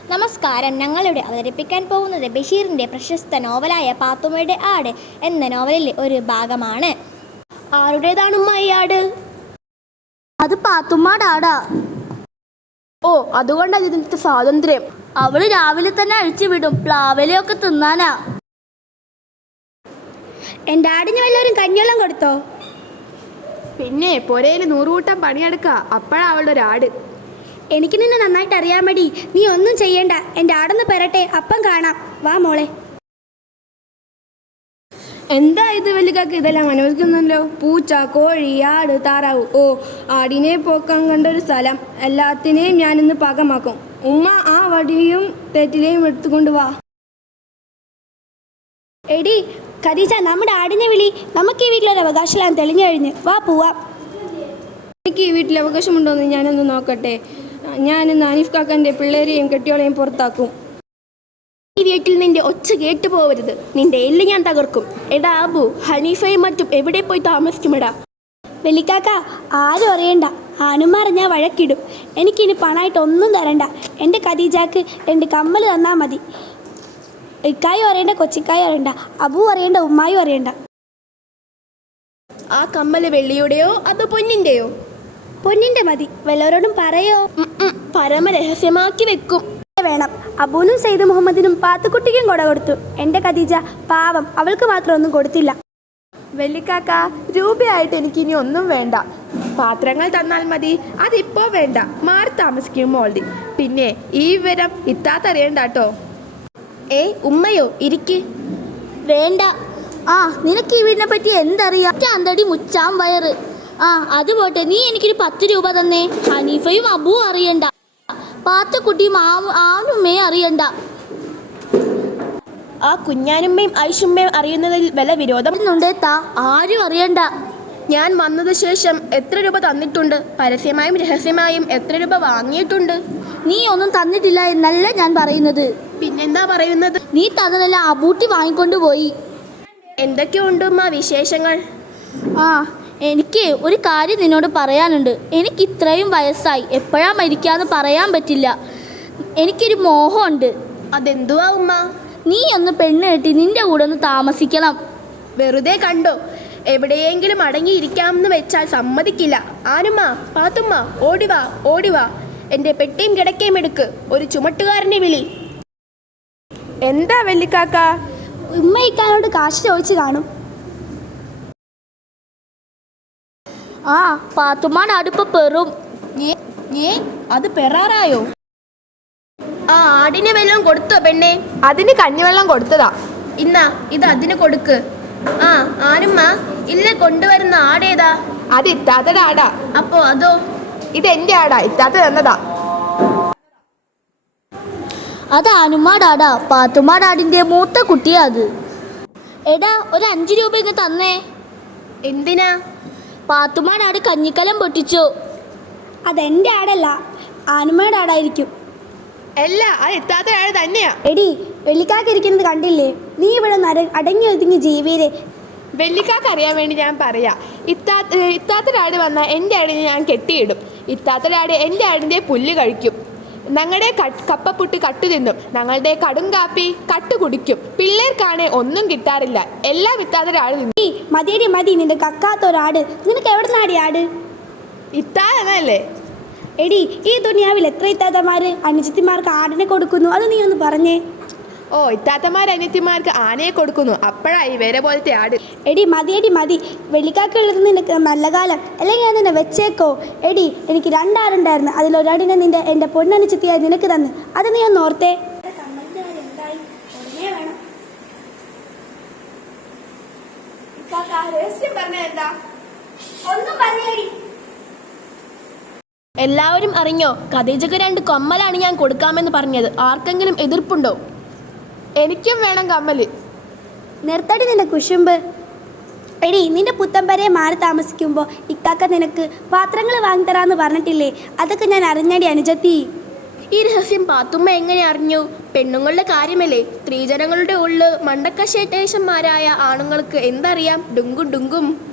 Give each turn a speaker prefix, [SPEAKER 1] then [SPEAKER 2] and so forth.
[SPEAKER 1] നമസ്കാരം. ഞങ്ങളിവിടെ അവതരിപ്പിക്കാൻ പോകുന്നത് ബഷീറിൻ്റെ പ്രശസ്ത നോവലായ പാത്തുമ്മയുടെ ആട് എന്ന നോവലിലെ ഒരു ഭാഗമാണ്.
[SPEAKER 2] ആരുടേതാണുമ്മ ഈ ആട്?
[SPEAKER 3] അത് പാത്തുമ്മയുടെ ആടാ.
[SPEAKER 2] ഓ, അതുകൊണ്ടാണ് ഇതിനകത്ത് സ്വാതന്ത്ര്യം.
[SPEAKER 3] അവള് രാവിലെ തന്നെ അഴിച്ചു വിടും, പ്ലാവലയൊക്കെ തിന്നാനാ.
[SPEAKER 1] എൻ്റെ ആടിന് വല്ലവരും കഞ്ഞിവെള്ളം കൊടുത്തോ?
[SPEAKER 2] പിന്നെ പുരയിൽ 100 കൂട്ടം പണിയെടുക്കുക, അപ്പോഴാണ് അവളുടെ ഒരു ആട്.
[SPEAKER 1] എനിക്ക് നിന്നെ നന്നായിട്ട് അറിയാൻ മടി. നീ ഒന്നും ചെയ്യണ്ട, എൻ്റെ ആടൊന്ന് പെരട്ടെ, അപ്പം കാണാം. വാ മോളെ.
[SPEAKER 2] എന്താ ഇത് വലിയക്കാക്ക് ഇതെല്ലാം അനുവദിക്കുന്നല്ലോ? പൂച്ച, കോഴി, ആട്, താറാവ്. ഓ, ആടിനെ പോക്കാൻ കണ്ടൊരു സ്ഥലം. എല്ലാത്തിനെയും ഞാനിന്ന് പാകമാക്കും. ഉമ്മ ആ വടിയും തെറ്റിലെയും എടുത്തുകൊണ്ട് വാ.
[SPEAKER 1] എടി ഖദീജ, നമ്മുടെ ആടിനെ വിളി. നമുക്ക് ഈ വീട്ടിലൊരു അവകാശമെല്ലാം തെളിഞ്ഞു കഴിഞ്ഞ്. വാ പോവാം.
[SPEAKER 2] എനിക്ക് ഈ വീട്ടിൽ അവകാശമുണ്ടോയെന്ന് ഞാനൊന്ന് നോക്കട്ടെ. ഞാനിന്ന് അനീഫ് കാക്കൻ്റെ പിള്ളേരെയും കെട്ടിയോളെയും പുറത്താക്കും.
[SPEAKER 1] ഈ വീട്ടിൽ നിന്റെ ഒച്ച കേട്ടു പോവരുത്. നിന്റെ എല്ല് ഞാൻ തകർക്കും. എടാ അബു, ഹനീഫയും മറ്റും എവിടെ പോയി താമസിക്കുമെടാ? വെല്ലിക്കാക്ക, ആരും അറിയണ്ട. ആനുമാർ ഞാൻ വഴക്കിടും. എനിക്കിനി പണമായിട്ട് ഒന്നും തരണ്ട. എൻ്റെ ഖദീജാക്ക് 2 കമ്മൽ തന്നാൽ മതി. ഇക്കായും അറിയണ്ട, കൊച്ചിക്കായും അറിയണ്ട, അബു അറിയണ്ട, ഉമ്മായും അറിയണ്ട.
[SPEAKER 2] ആ കമ്മല് വെള്ളിയുടെയോ അതോ പൊന്നിൻ്റെയോ?
[SPEAKER 1] പൊന്നിൻ്റെ മതി. വല്ലവരോടും പറയോ?
[SPEAKER 2] പരമരഹസ്യമാക്കി വെക്കും.
[SPEAKER 1] വേണം. അബൂനും സെയ്ദ് മുഹമ്മദിനും പാത്തുക്കുട്ടിക്കും കൊട കൊടുത്തു. എൻ്റെ ഖദീജ പാവം, അവൾക്ക് മാത്രം ഒന്നും കൊടുത്തില്ല.
[SPEAKER 2] വെള്ളിക്കാക്ക, രൂപയായിട്ട് എനിക്കിനി ഒന്നും വേണ്ട. പാത്രങ്ങൾ തന്നാൽ മതി. അതിപ്പോൾ വേണ്ട, മാറി താമസിക്കും മോൾഡി. പിന്നെ ഈ വിവരം ഇത്താത്തറിയണ്ട കേട്ടോ. ഉമ്മയോ? ഇരിക്ക്.
[SPEAKER 3] വേണ്ട. ആ, നിനക്ക് ഈ വീടിനെ പറ്റി എന്തറിയാം? അന്തടി മുച്ചാൻ വയറ്. ആ, അത് പോട്ടെ, നീ എനിക്കൊരു 10 രൂപ തന്നേ. ഹനീഫയും അബുവും അറിയണ്ട, പാത്തുക്കുട്ടിയും ആനുമ്മയും അറിയണ്ട.
[SPEAKER 2] ആ കുഞ്ഞാനുമ്മയും ഐഷുമ്മയും അറിയുന്നതിൽ വല്ല വിരോധം
[SPEAKER 3] ഉണ്ടേത്താ? ആരും അറിയണ്ട.
[SPEAKER 2] ഞാൻ വന്നത് ശേഷം എത്ര രൂപ തന്നിട്ടുണ്ട്? പരസ്യമായും രഹസ്യമായും എത്ര രൂപ വാങ്ങിയിട്ടുണ്ട്?
[SPEAKER 3] നീ ഒന്നും തന്നിട്ടില്ല എന്നല്ല ഞാൻ പറയുന്നത്.
[SPEAKER 2] പിന്നെന്താ പറയുന്നത്?
[SPEAKER 3] നീ തന്നതെല്ലാം അബൂട്ടി വാങ്ങിക്കൊണ്ട് പോയി.
[SPEAKER 2] എന്തൊക്കെയുണ്ട് ഉമ്മ വിശേഷങ്ങൾ?
[SPEAKER 3] ആ, എനിക്ക് ഒരു കാര്യം നിന്നോട് പറയാനുണ്ട്. എനിക്ക് ഇത്രയും വയസ്സായി, എപ്പോഴാ മരിക്കാന്ന് പറയാൻ പറ്റില്ല. എനിക്കൊരു മോഹമുണ്ട്.
[SPEAKER 2] അതെന്തുവാ ഉമ്മ?
[SPEAKER 3] നീ ഒന്ന് പെണ്ണ് കെട്ടി നിന്റെ കൂടെ ഒന്ന് താമസിക്കണം.
[SPEAKER 2] വെറുതെ കണ്ടോ? എവിടെയെങ്കിലും അടങ്ങിയിരിക്കാമെന്ന് വെച്ചാൽ സമ്മതിക്കില്ല. ആനുമ്മ, പാത്തുമ്മ, ഓടിവാ ഓടിവാ. എൻ്റെ പെട്ടിയും കിടക്കയും എടുക്ക്. ഒരു ചുമട്ടുകാരനെ വിളി. എന്താ വെല്ലിക്കാക്ക?
[SPEAKER 1] ഉമ്മ ഇക്കാനോട് കാശ് ചോദിച്ചു കാണും.
[SPEAKER 3] ആ, പാത്തുമ്മാൻ്റെ അടുപ്പ് പെറും.
[SPEAKER 2] അത് പെറാറായോ? ആ, ആടിന് വെള്ളം കൊടുത്തോ പെണ്ണെ? അതിന് കഞ്ഞിവെള്ളം കൊടുത്തതാ. ഇന്നാ ഇത് അതിന് കൊടുക്ക്. ആ, ആനുമ്മ, ഇല്ല കൊണ്ടുവരുന്ന ആടേതാ? അത് ഇത്താത്തയുടെ ആടാ. അപ്പോ അതോ? ഇതെന്റെ ആടാ, ഇത്താത്ത തന്നതാ.
[SPEAKER 3] അത് ആനുമ്മാടാടാ, പാത്തുമ്മാടാടിൻ്റെ മൂത്ത കുട്ടിയാ അത്. എടാ, ഒരു 5 രൂപ ഇങ്ങ് തന്നേ.
[SPEAKER 2] എന്തിനാ?
[SPEAKER 3] പാത്തുമ്മാടാട് കഞ്ഞിക്കലം പൊട്ടിച്ചു.
[SPEAKER 1] അതെൻ്റെ ആടല്ല, ആനുമ്മയുടെ ആടായിരിക്കും.
[SPEAKER 2] അല്ല, അത് ഇത്താത്തയുടെ ആട് തന്നെയാ.
[SPEAKER 1] എടി, വെള്ളിക്കാക്കിരിക്കുന്നത് കണ്ടില്ലേ? നീ ഇവിടെ അടങ്ങി ഒതുങ്ങി ജീവിയിലെ.
[SPEAKER 2] വെള്ളിക്കാക്ക് അറിയാൻ വേണ്ടി ഞാൻ പറയാം. ഇത്താത്തയുടെ ആട് വന്നാൽ എൻ്റെ ആടിനെ ഞാൻ കെട്ടിയിടും. ഇത്താത്തയുടെ ആട് എൻ്റെ ആടിൻ്റെ പുല്ല് കഴിക്കും. ഞങ്ങളുടെ കപ്പപ്പുട്ട് കട്ടു തിന്നും. ഞങ്ങളുടെ കടും കാപ്പി കട്ടു കുടിക്കും. പിള്ളേർക്കാണെ ഒന്നും കിട്ടാറില്ല. എല്ലാം ഇത്താത്തയുടെ ആട് തിന്നും.
[SPEAKER 1] മതിയടി മതി, നിന്റെ കക്കാത്തൊരാട്. നിനക്ക് എവിടെ നിന്നാടി ആട്?
[SPEAKER 2] ഇത്താത്തല്ലേ?
[SPEAKER 1] എടി, ഈ ദുനിയാവിൽ എത്ര ഇത്താത്തമാർ അനുജത്തിമാർക്ക് ആടിനെ കൊടുക്കുന്നു? അത് നീ ഒന്ന് പറഞ്ഞേ.
[SPEAKER 2] ഓ, ഇത്താത്തമാർ അനിയത്തിമാർക്ക് ആനയെ കൊടുക്കുന്നു. അപ്പോഴായി വേറെ പോലത്തെ ആട്.
[SPEAKER 1] എടി മതിയടി മതി. വെള്ളിക്കാക്കുള്ളത് നിനക്ക് നല്ല കാലം. അല്ലെങ്കിൽ ഞാൻ നിന്നെ വെച്ചേക്കോ. എടി, എനിക്ക് 2 ആടുണ്ടായിരുന്നു. അതിലൊരാടിനെ എൻ്റെ പൊന്നനുജത്തിയായി നിനക്ക് തന്ന്. അത് നീ ഒന്ന് ഓർത്തേ.
[SPEAKER 2] എല്ലാവരും അറിഞ്ഞോ? ഖദീജക്ക് 2 കമ്മലാണ് ഞാൻ കൊടുക്കാമെന്ന് പറഞ്ഞത്. ആർക്കെങ്കിലും എതിർപ്പുണ്ടോ? എനിക്കും വേണം കമ്മല്.
[SPEAKER 1] നിർത്തടി നിന്റെ കുശുമ്പ്. എടി, നിന്റെ പുത്തമ്പരെ മാറി താമസിക്കുമ്പോൾ ഇക്കാക്ക നിനക്ക് പാത്രങ്ങൾ വാങ്ങിത്തരാന്ന് പറഞ്ഞിട്ടില്ലേ? അതൊക്കെ ഞാൻ അറിഞ്ഞടി അനുജത്തി.
[SPEAKER 2] ഈ രഹസ്യം പാത്തുമ്മ എങ്ങനെ അറിഞ്ഞു? പെണ്ണുങ്ങളുടെ കാര്യമല്ലേ? സ്ത്രീജനങ്ങളുടെ ഉള്ളിൽ മണ്ടക്കശേട്ടേശന്മാരായ ആണുങ്ങൾക്ക് എന്തറിയാം? ഡുങ്കും ഡുങ്കും.